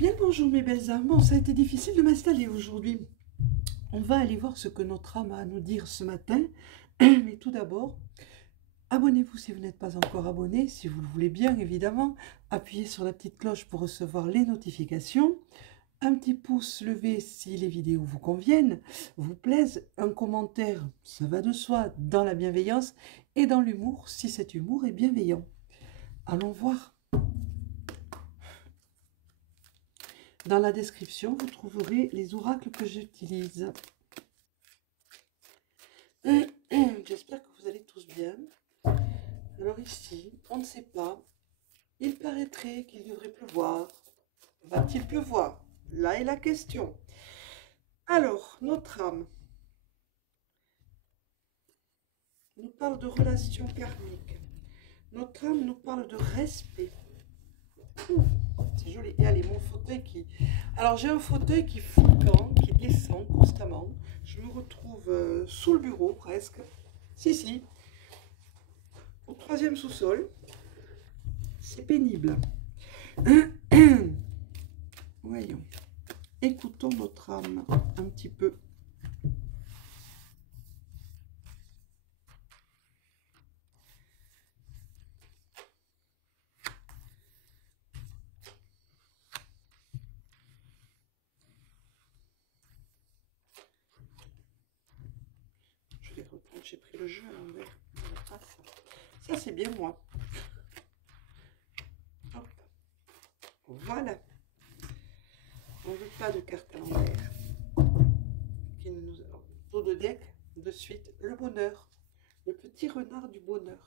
Bien bonjour mes belles âmes. Bon, ça a été difficile de m'installer aujourd'hui. On va aller voir ce que notre âme a à nous dire ce matin. Mais tout d'abord, abonnez-vous si vous n'êtes pas encore abonné, si vous le voulez bien évidemment. Appuyez sur la petite cloche pour recevoir les notifications. Un petit pouce levé si les vidéos vous conviennent, vous plaisent. Un commentaire, ça va de soi, dans la bienveillance et dans l'humour, si cet humour est bienveillant. Allons voir. Dans la description, vous trouverez les oracles que j'utilise. J'espère que vous allez tous bien. Alors ici, on ne sait pas. Il paraîtrait qu'il devrait pleuvoir. Va-t-il pleuvoir? Là est la question. Alors, notre âme nous parle de relations karmiques. Notre âme nous parle de respect. C'est joli. Et allez, mon fauteuil qui... Alors, j'ai un fauteuil qui fout le camp, qui descend constamment. Je me retrouve sous le bureau, presque. Si. Au troisième sous-sol. C'est pénible. Voyons. Écoutons notre âme un petit peu. Je vais reprendre, j'ai pris le jeu à l'envers. Ça c'est bien moi. Hop. Voilà. On ne veut pas de carte à l'envers. Dos de deck, de suite, le bonheur. Le petit renard du bonheur.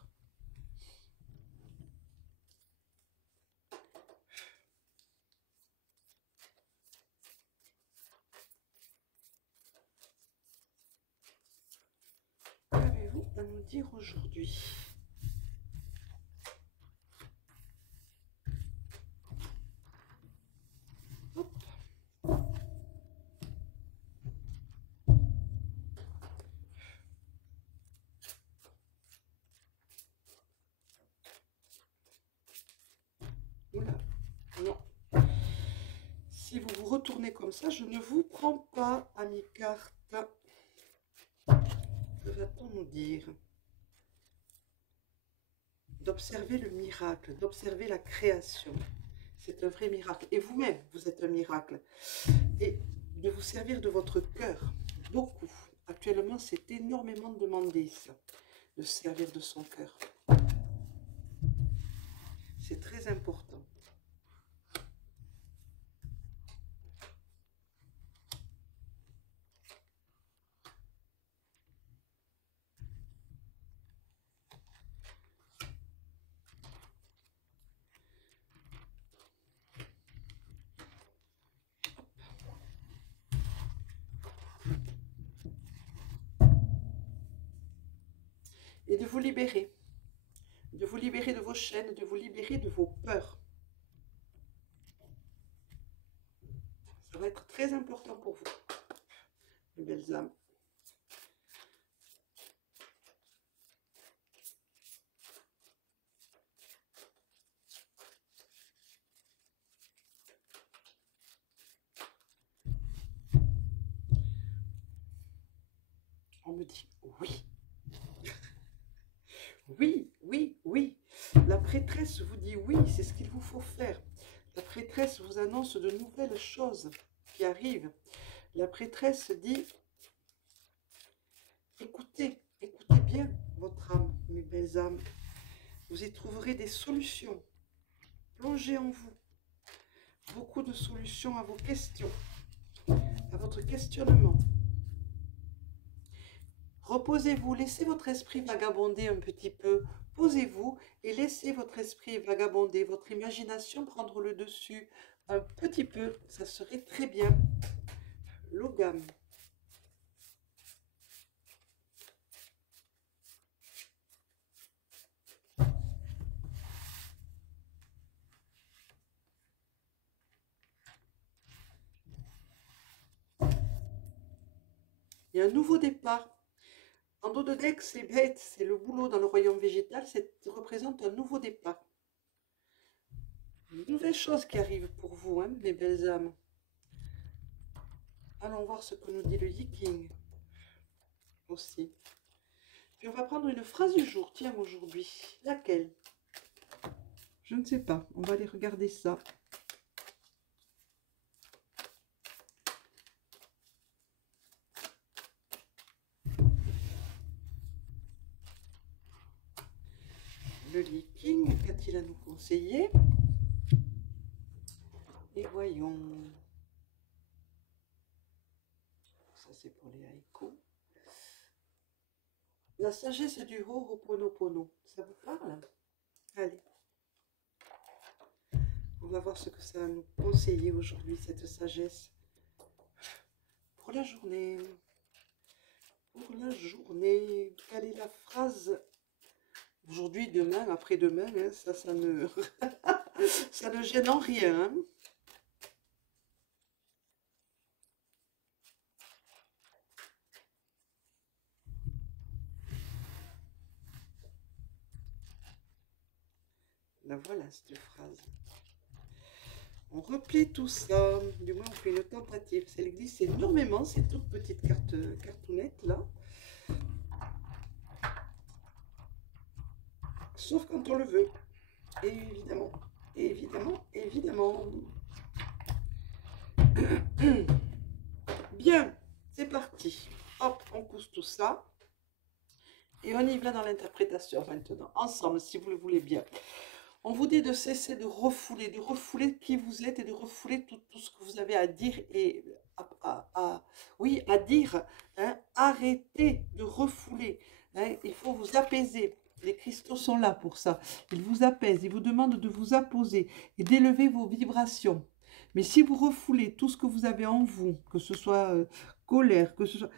Qu'avez-vous à nous dire aujourd'hui? Oula, non. Si vous vous retournez comme ça, je ne vous prends pas à mes cartes. Que va-t-on nous dire? D'observer le miracle, d'observer la création. C'est un vrai miracle. Et vous-même, vous êtes un miracle. Et de vous servir de votre cœur. Beaucoup. Actuellement, c'est énormément demandé, ça. De se servir de son cœur. C'est très important. Et de vous libérer. De vous libérer de vos chaînes, de vous libérer de vos peurs. Ça va être très important pour vous, mes belles âmes. On me dit oui. Oui. La prêtresse vous dit oui, c'est ce qu'il vous faut faire. La prêtresse vous annonce de nouvelles choses qui arrivent. La prêtresse dit, écoutez bien votre âme, mes belles âmes. Vous y trouverez des solutions. Plongez en vous. Beaucoup de solutions à vos questions, à votre questionnement. Reposez-vous, laissez votre esprit vagabonder un petit peu. Posez-vous et laissez votre esprit vagabonder, votre imagination prendre le dessus un petit peu. Ça serait très bien. Logam. Il y a un nouveau départ. En dos de deck, c'est bête, c'est le boulot dans le royaume végétal, ça représente un nouveau départ. Une nouvelle chose qui arrive pour vous, hein, mes belles âmes. Allons voir ce que nous dit le Yiking aussi. Puis on va prendre une phrase du jour, tiens, aujourd'hui. Laquelle? Je ne sais pas, on va aller regarder ça. Le Yiking, qu'a-t-il à nous conseiller? Et voyons. Ça, c'est pour les haïkus. La sagesse du Ho'oponopono. Ça vous parle? Allez. On va voir ce que ça va nous conseiller aujourd'hui, cette sagesse. Pour la journée. Pour la journée. Quelle est la phrase? Aujourd'hui, demain, après-demain, hein, ça ne... ça ne gêne en rien. Hein. La voilà, cette phrase. On replie tout ça, du moins on fait une tentative. Ça glisse énormément, ces toutes petites cartounettes là. Sauf quand on le veut. Et évidemment, évidemment, évidemment. Bien, c'est parti. Hop, on pousse tout ça. Et on y va dans l'interprétation maintenant, ensemble, si vous le voulez bien. On vous dit de cesser de refouler qui vous êtes et de refouler tout ce que vous avez à dire et oui, à dire. Hein. Arrêtez de refouler. Hein. Il faut vous apaiser. Les cristaux sont là pour ça. Ils vous apaisent, ils vous demandent de vous apposer et d'élever vos vibrations. Mais si vous refoulez tout ce que vous avez en vous, que ce soit colère, que ce soit...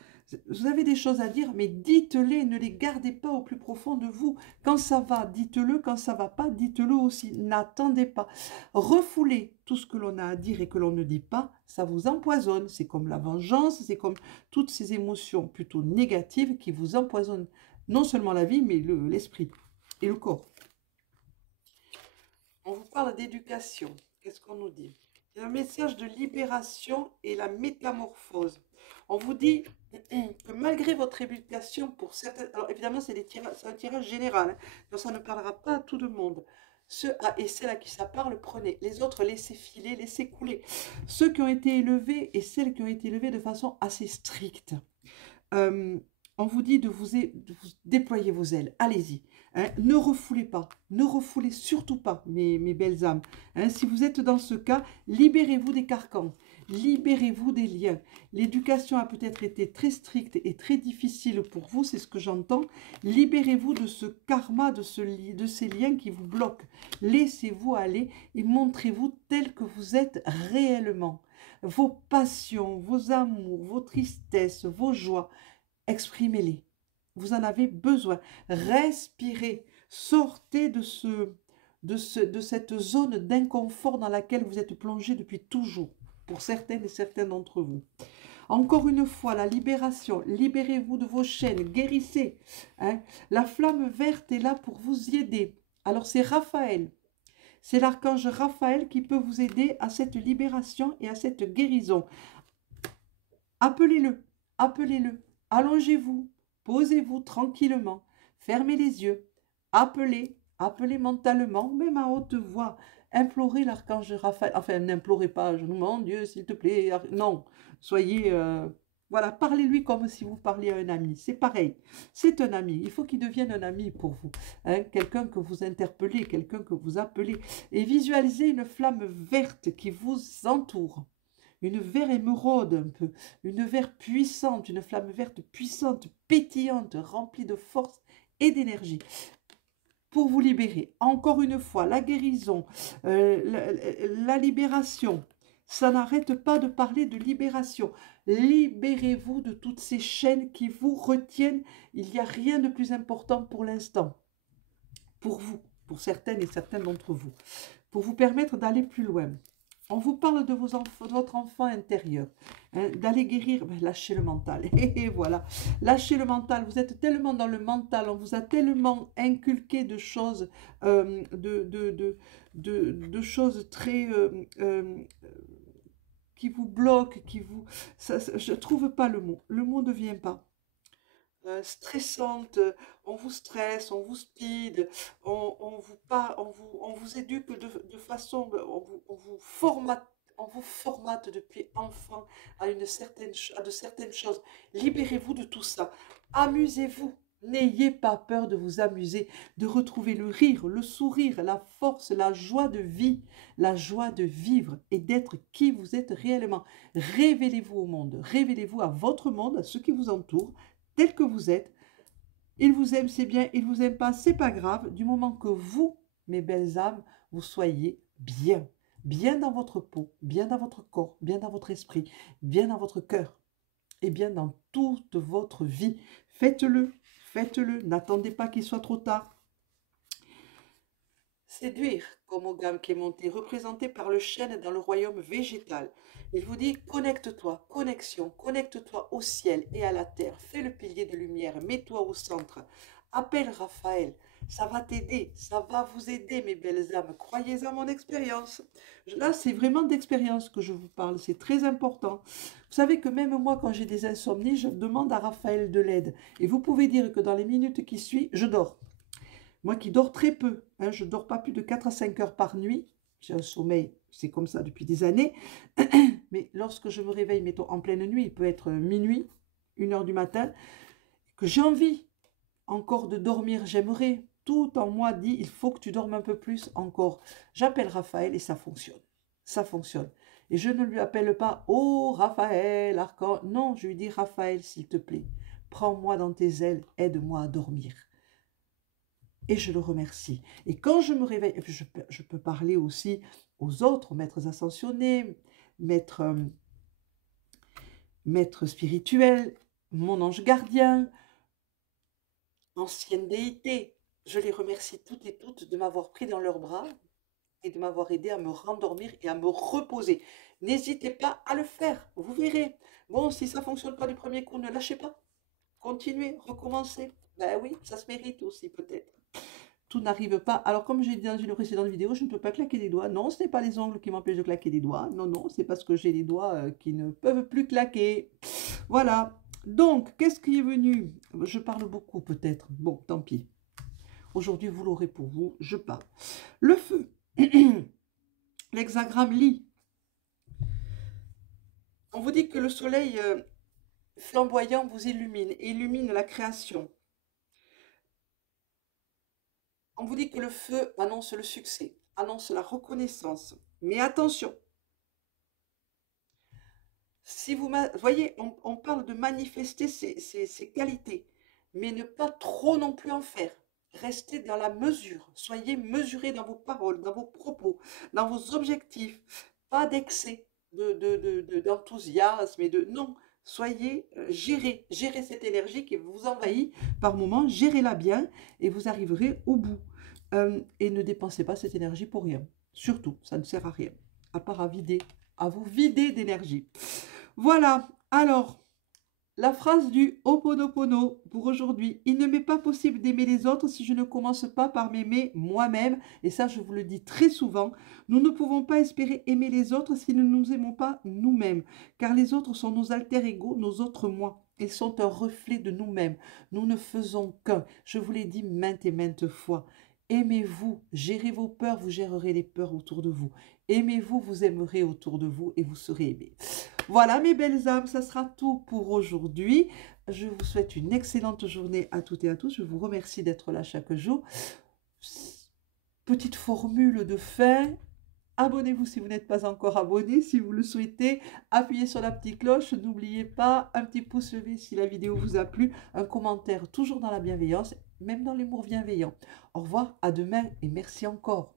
Vous avez des choses à dire, mais dites-les, ne les gardez pas au plus profond de vous. Quand ça va, dites-le. Quand ça va pas, dites-le aussi. N'attendez pas. Refoulez tout ce que l'on a à dire et que l'on ne dit pas, ça vous empoisonne. C'est comme la vengeance, c'est comme toutes ces émotions plutôt négatives qui vous empoisonnent non seulement la vie, mais l'esprit et le corps. On vous parle d'éducation. Qu'est-ce qu'on nous dit? C'est un message de libération et la métamorphose. On vous dit que malgré votre éducation, pour certaines... Alors évidemment, c'est un tirage général, hein, donc ça ne parlera pas à tout le monde. Ceux à et celles à qui ça parle, prenez. Les autres, laissez filer, laissez couler. Ceux qui ont été élevés et celles qui ont été élevées de façon assez stricte. On vous dit de vous déployer vos ailes. Allez-y. Hein, ne refoulez pas. Ne refoulez surtout pas, mes belles âmes. Hein, si vous êtes dans ce cas, libérez-vous des carcans. Libérez-vous des liens. L'éducation a peut-être été très stricte et très difficile pour vous, c'est ce que j'entends. Libérez-vous de ce karma, de ces liens qui vous bloquent. Laissez-vous aller et montrez-vous tel que vous êtes réellement. Vos passions, vos amours, vos tristesses, vos joies, exprimez-les. Vous en avez besoin. Respirez. Sortez de cette zone d'inconfort dans laquelle vous êtes plongé depuis toujours, pour certaines et certains d'entre vous. Encore une fois, la libération. Libérez-vous de vos chaînes. Guérissez. Hein. La flamme verte est là pour vous y aider. Alors c'est Raphaël. C'est l'archange Raphaël qui peut vous aider à cette libération et à cette guérison. Appelez-le. Appelez-le. Allongez-vous, posez-vous tranquillement, fermez les yeux, appelez mentalement, même à haute voix, implorez l'archange Raphaël. Enfin, n'implorez pas, je vous demande, Dieu, s'il te plaît. Non, soyez... voilà, parlez-lui comme si vous parliez à un ami. C'est pareil, c'est un ami. Il faut qu'il devienne un ami pour vous. Hein? Quelqu'un que vous interpellez, quelqu'un que vous appelez. Et visualisez une flamme verte qui vous entoure. Une vert émeraude un peu, une vert puissante, une flamme verte puissante, pétillante, remplie de force et d'énergie. Pour vous libérer, encore une fois, la guérison, la libération, ça n'arrête pas de parler de libération. Libérez-vous de toutes ces chaînes qui vous retiennent. Il n'y a rien de plus important pour l'instant, pour vous, pour certaines et certains d'entre vous, pour vous permettre d'aller plus loin. On vous parle de, de votre enfant intérieur, hein, d'aller guérir, ben, lâchez le mental, et voilà, lâchez le mental, vous êtes tellement dans le mental, on vous a tellement inculqué de choses, de choses très, qui vous bloquent, qui vous, je trouve pas le mot ne vient pas. Stressante, on vous stresse, on vous speed, on vous éduque de façon, on vous formate depuis enfant à une certaine, à de certaines choses. Libérez-vous de tout ça. Amusez-vous. N'ayez pas peur de vous amuser, de retrouver le rire, le sourire, la force, la joie de vie, la joie de vivre et d'être qui vous êtes réellement. Révélez-vous au monde, révélez-vous à votre monde, à ceux qui vous entourent, tel que vous êtes. Il vous aime, c'est bien. Il vous aime pas, c'est pas grave. Du moment que vous, mes belles âmes, vous soyez bien. Bien dans votre peau, bien dans votre corps, bien dans votre esprit, bien dans votre cœur et bien dans toute votre vie. Faites-le, faites-le. N'attendez pas qu'il soit trop tard. Séduire, comme Ogam qui est monté, représenté par le chêne dans le royaume végétal. Il vous dit, connecte-toi, connexion, connecte-toi au ciel et à la terre, fais le pilier de lumière, mets-toi au centre, appelle Raphaël, ça va t'aider, ça va vous aider mes belles âmes, croyez à mon expérience. Là, c'est vraiment d'expérience que je vous parle, c'est très important. Vous savez que même moi, quand j'ai des insomnies, je demande à Raphaël de l'aide. Et vous pouvez dire que dans les minutes qui suivent, je dors. Moi qui dors très peu, hein, je ne dors pas plus de 4 à 5 heures par nuit. J'ai un sommeil, c'est comme ça depuis des années. Mais lorsque je me réveille, mettons en pleine nuit, il peut être minuit, 1 heure du matin, que j'ai envie encore de dormir, j'aimerais. Tout en moi dit, il faut que tu dormes un peu plus encore. J'appelle Raphaël et ça fonctionne. Ça fonctionne. Et je ne lui appelle pas, oh Raphaël, archange. Non, je lui dis, Raphaël, s'il te plaît, prends-moi dans tes ailes, aide-moi à dormir. Et je le remercie. Et quand je me réveille, je peux parler aussi aux autres, maîtres ascensionnés, maîtres spirituels, mon ange gardien, ancienne déité. Je les remercie toutes et toutes de m'avoir pris dans leurs bras et de m'avoir aidé à me rendormir et à me reposer. N'hésitez pas à le faire, vous verrez. Bon, si ça ne fonctionne pas du premier coup, ne lâchez pas. Continuez, recommencez. Ben oui, ça se mérite aussi peut-être. Tout n'arrive pas. Alors, comme j'ai dit dans une précédente vidéo, je ne peux pas claquer des doigts. Non, ce n'est pas les ongles qui m'empêchent de claquer des doigts. Non, non, c'est parce que j'ai les doigts qui ne peuvent plus claquer. Voilà. Donc, qu'est-ce qui est venu? Je parle beaucoup peut-être. Bon, tant pis. Aujourd'hui, vous l'aurez pour vous. Je parle. Le feu. L'hexagramme lit. On vous dit que le soleil flamboyant vous illumine, illumine la création. On vous dit que le feu annonce le succès, annonce la reconnaissance. Mais attention, si vous voyez, on parle de manifester ses qualités, mais ne pas trop non plus en faire. Restez dans la mesure, soyez mesurés dans vos paroles, dans vos propos, dans vos objectifs. Pas d'excès d'enthousiasme et de... Non, soyez gérez cette énergie qui vous envahit par moments, gérez-la bien et vous arriverez au bout. Et ne dépensez pas cette énergie pour rien. Surtout, ça ne sert à rien, à part à vous vider d'énergie. Voilà, alors, la phrase du Ho'oponopono pour aujourd'hui. Il ne m'est pas possible d'aimer les autres si je ne commence pas par m'aimer moi-même. Et ça, je vous le dis très souvent. Nous ne pouvons pas espérer aimer les autres si nous ne nous aimons pas nous-mêmes. Car les autres sont nos alter-ego, nos autres moi. Ils sont un reflet de nous-mêmes. Nous ne faisons qu'un. Je vous l'ai dit maintes et maintes fois. Aimez-vous, gérez vos peurs, vous gérerez les peurs autour de vous. Aimez-vous, vous aimerez autour de vous et vous serez aimés. Voilà mes belles âmes, ça sera tout pour aujourd'hui. Je vous souhaite une excellente journée à toutes et à tous. Je vous remercie d'être là chaque jour. Petite formule de fin. Abonnez-vous si vous n'êtes pas encore abonné. Si vous le souhaitez, appuyez sur la petite cloche. N'oubliez pas un petit pouce levé si la vidéo vous a plu. Un commentaire toujours dans la bienveillance, même dans l'humour bienveillant. Au revoir, à demain et merci encore.